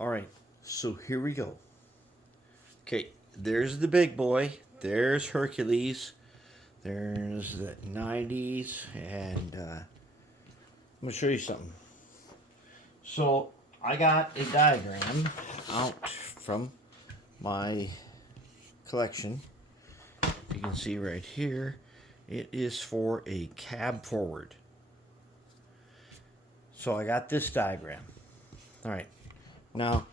All right, so here we go. Okay, there's the big boy. There's Hercules. There's the 90s. And I'm going to show you something. So I got a diagram out from my collection. You can see right here, it is for a cab forward. So I got this diagram. All right. Now,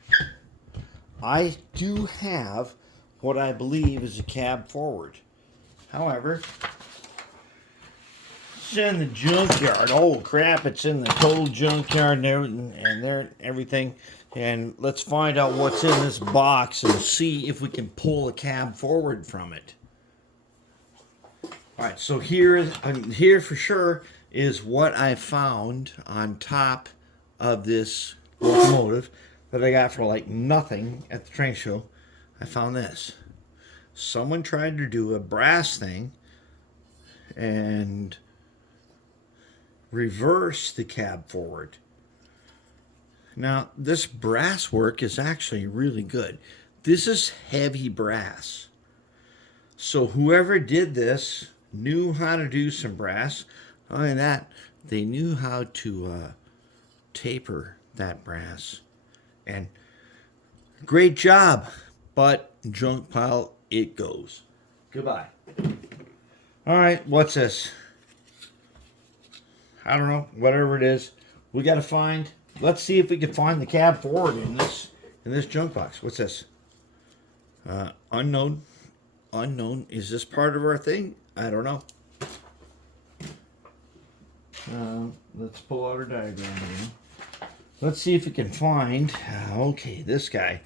I do have what I believe is a cab forward. However, it's in the junkyard. Oh crap! It's in the total junkyard and everything. And let's find out what's in this box and see if we can pull a cab forward from it. All right. So here for sure is what I found on top of this locomotive that I got for like nothing at the train show. I found this. Someone tried to do a brass thing and reverse the cab forward. Now, this brass work is actually really good. This is heavy brass. So whoever did this knew how to do some brass. Other than that, they knew how to taper that brass. And great job, but junk pile it goes. Goodbye. All right, what's this? I don't know, whatever it is. We got to find, let's see if we can find the cab forward in this junk box. What's this? Unknown. Unknown. Is this part of our thing? I don't know. Let's pull out our diagram again. Let's see if we can find, okay, this guy.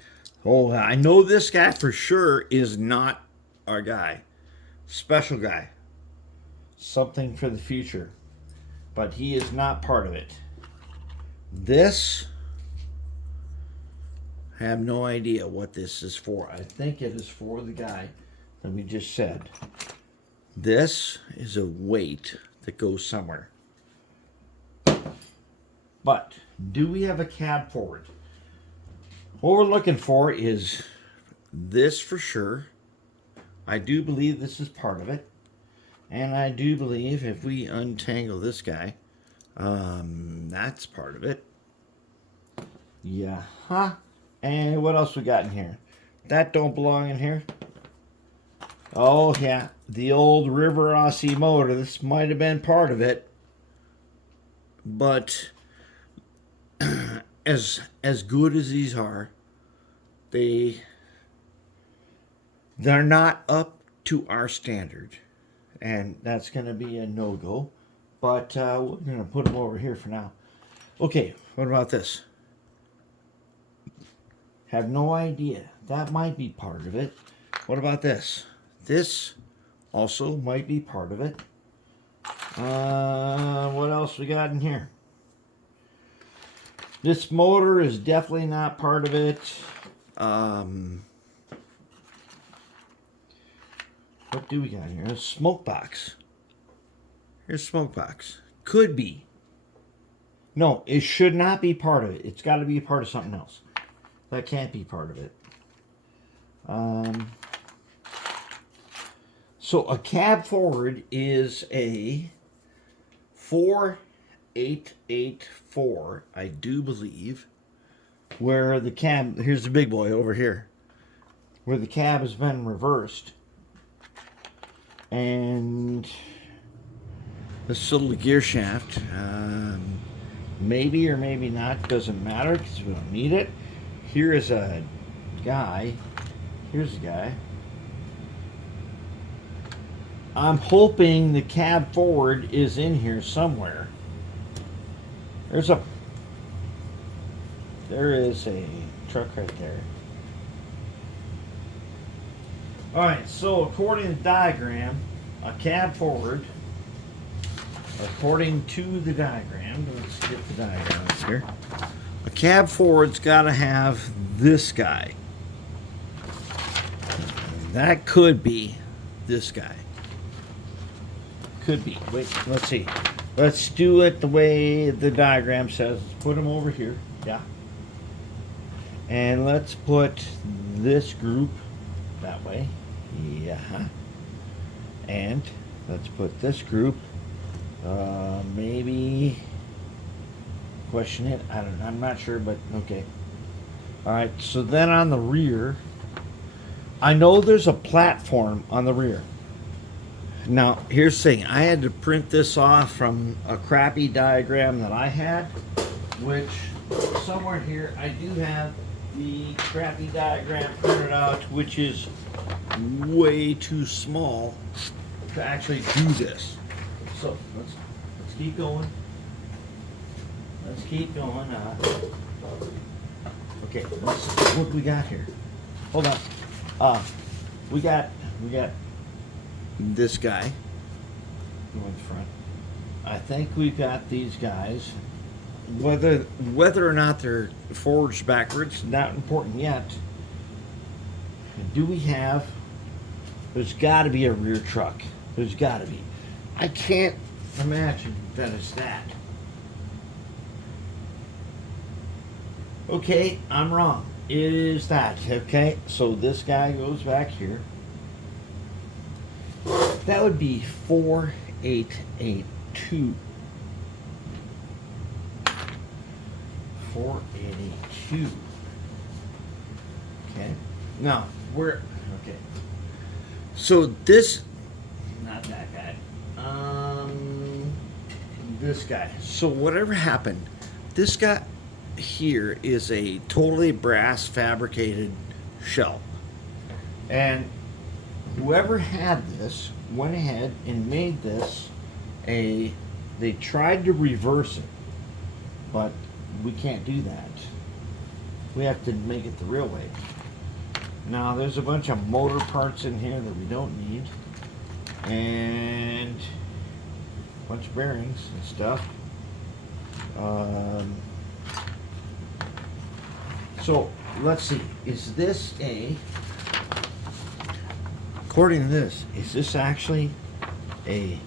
Oh, I know this guy for sure is not our guy. Special guy. Something for the future. But he is not part of it. This, I have no idea what this is for. I think it is for the guy that we just said. This is a weight that goes somewhere. But do we have a cab forward? What we're looking for is this for sure. I do believe this is part of it. And I do believe if we untangle this guy, that's part of it. Yeah. Huh? And what else we got in here? That don't belong in here. Oh, yeah. The old River Aussie motor. This might have been part of it. But as good as these are, they're not up to our standard, and that's going to be a no-go. But we're going to put them over here for now. Okay, what about this? Have no idea. That might be part of it. What about this? This also might be part of it. What else we got in here? This motor is definitely not part of it. What do we got here? A smoke box. Here's a smoke box. Could be. No, it should not be part of it. It's got to be a part of something else. That can't be part of it. So a cab forward is a 4884, I do believe, where the cab, here's the big boy over here, where the cab has been reversed. And this little gear shaft, maybe or maybe not, doesn't matter because we don't need it. Here is a guy. Here's a guy. I'm hoping the cab forward is in here somewhere. There is a truck right there. Alright, so according to the diagram, a cab forward, according to the diagram, let's get the diagram up here. A cab forward's got to have this guy. That could be this guy. Could be. Wait, let's see. Let's do it the way the diagram says. Let's put him over here. Yeah. And let's put this group that way. Yeah. And let's put this group, maybe, question it. I'm not sure, but okay. All right, so then on the rear, I know there's a platform on the rear. Now, here's the thing. I had to print this off from a crappy diagram that I had, which somewhere here I do have the crappy diagram printed out, which is way too small to actually do this. So let's keep going. Let's keep going. Okay, let's see what we got here. Hold on. We got this guy going front. I think we've got these guys. Whether or not they're forged backwards, not important yet. Do we have? There's got to be a rear truck. There's got to be. I can't imagine that it's that. Okay, I'm wrong. It is that. Okay, so this guy goes back here. That would be 4882. 482. Okay. Now we're okay. So this, not that guy. This guy. So whatever happened, this guy here is a totally brass fabricated shell, and whoever had this went ahead and made this they tried to reverse it, but we can't do that. We have to make it the real way. Now there's a bunch of motor parts in here that we don't need, and a bunch of bearings and stuff. So let's see, is this according to this, is this actually a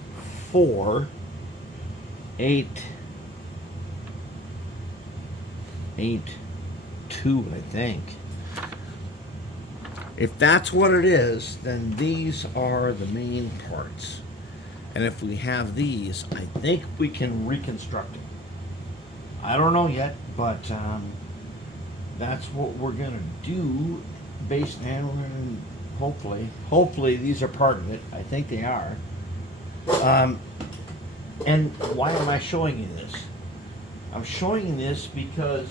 482, I think. If that's what it is, then these are the main parts. And if we have these, I think we can reconstruct it. I don't know yet, but that's what we're gonna do. Based, and we're gonna hopefully these are part of it. I think they are. And why am I showing you this? I'm showing you this because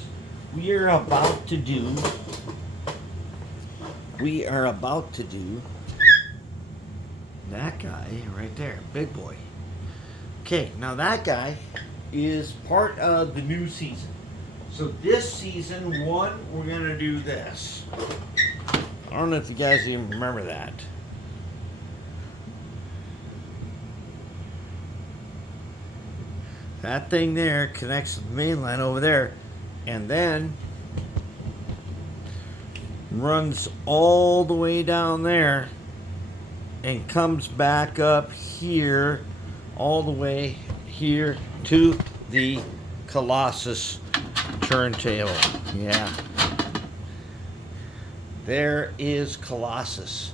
we are about to do that guy right there, big boy. Okay, now that guy is part of the new season. So this season one, we're gonna do this. I don't know if you guys even remember that. That thing there connects to the main line over there, and then runs all the way down there and comes back up here, all the way here to the Colossus turntable. Yeah. There is Colossus.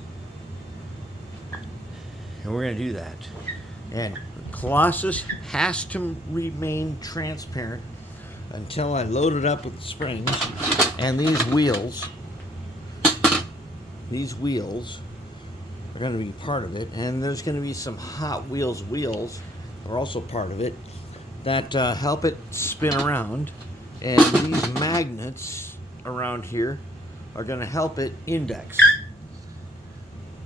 And we're going to do that. And Colossus has to remain transparent until I load it up with the springs. And these wheels are going to be part of it. And there's going to be some Hot Wheels wheels that are also part of it that help it spin around. And these magnets around here are going to help it index.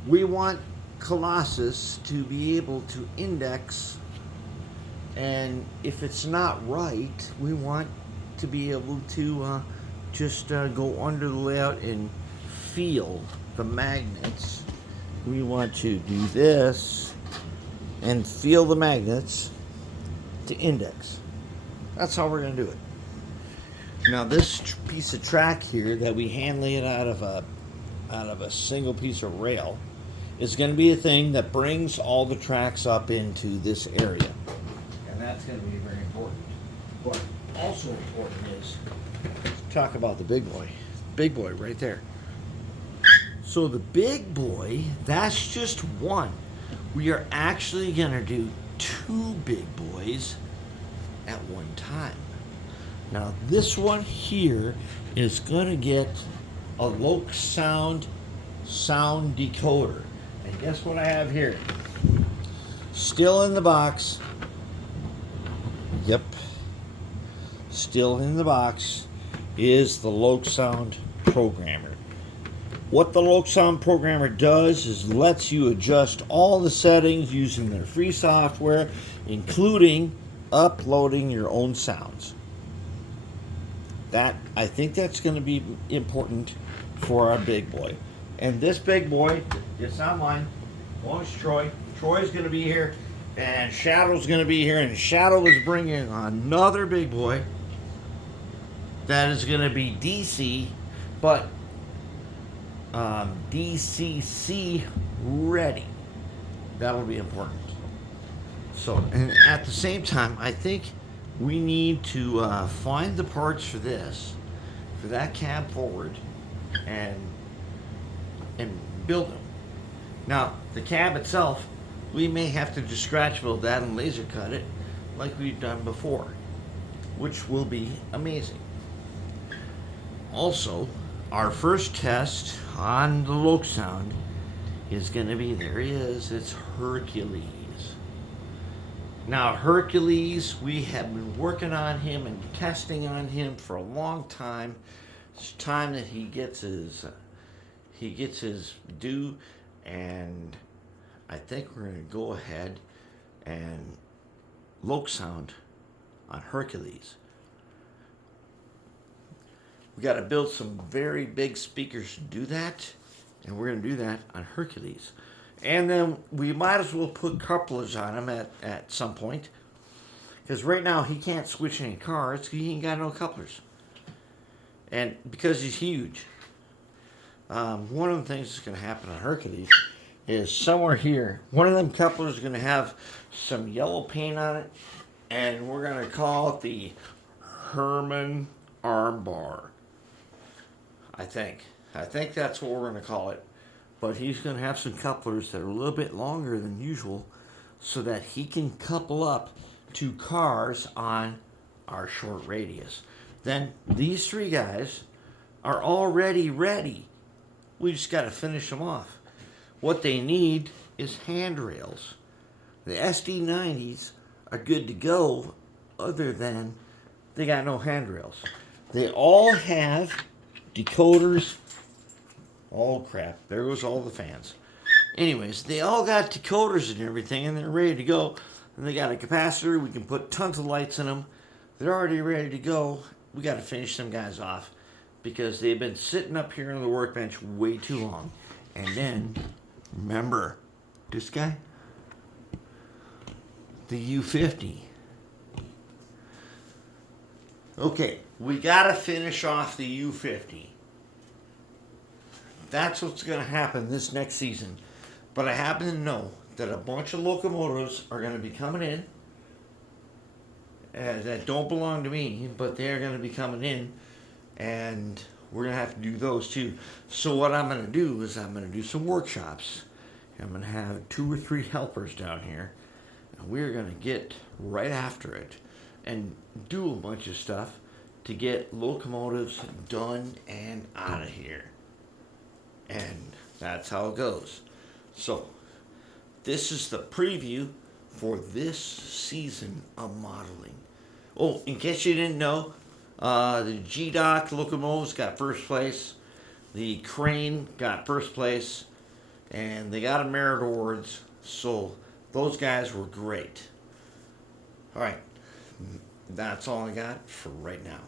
We want Colossus to be able to index, and if it's not right, we want to be able to just go under the layout and feel the magnets. We want to do this and feel the magnets to index. That's how we're going to do it. Now this piece of track here that we hand laid out of a single piece of rail is going to be a thing that brings all the tracks up into this area, and that's going to be very important. But also important is, let's talk about the big boy. big boy right there. So the big boy, that's just one. We are actually going to do two big boys at one time. Now this one here is going to get a Loksound sound decoder. And guess what I have here? Still in the box. Yep. Still in the box is the Loksound programmer. What the Loksound programmer does is lets you adjust all the settings using their free software, including uploading your own sounds. I think that's going to be important for our big boy. And this big boy, it's not mine. Belongs to Troy. Troy's going to be here, and Shadow's going to be here, and Shadow is bringing another big boy that is going to be DC, but DCC ready. That'll be important. So, and at the same time, I think we need to find the parts for this, for that cab forward, and build them. Now, the cab itself, we may have to just scratch build that and laser cut it like we've done before, which will be amazing. Also, our first test on the Loksound is going to be, there he is, it's Hercules. Now, Hercules, we have been working on him and testing on him for a long time. It's time that he gets his due, and I think we're going to go ahead and Loksound on Hercules. We got to build some very big speakers to do that, and we're going to do that on Hercules. And then we might as well put couplers on him at some point, because right now he can't switch any cars. He ain't got no couplers, and because he's huge. One of the things that's going to happen on Hercules is somewhere here, one of them couplers is going to have some yellow paint on it, and we're going to call it the Herman armbar. I think that's what we're going to call it. But he's going to have some couplers that are a little bit longer than usual so that he can couple up to cars on our short radius. Then these three guys are already ready. We just got to finish them off. What they need is handrails. The SD90s are good to go, other than they got no handrails. They all have decoders. Oh crap, there goes all the fans. Anyways, they all got decoders and everything, and they're ready to go. And they got a capacitor, we can put tons of lights in them. They're already ready to go. We got to finish them guys off, because they've been sitting up here on the workbench way too long. And then, remember, this guy? The U50. Okay, we got to finish off the U50. That's what's going to happen this next season. But I happen to know that a bunch of locomotives are going to be coming in that don't belong to me, but they're going to be coming in, and we're going to have to do those too. So what I'm going to do is I'm going to do some workshops. I'm going to have 2 or 3 helpers down here, and we're going to get right after it and do a bunch of stuff to get locomotives done and out of here. And that's how it goes. So, this is the preview for this season of modeling. Oh, in case you didn't know, the G-Dock locomotives got first place. The Crane got first place. And they got a merit awards. So, those guys were great. Alright, that's all I got for right now.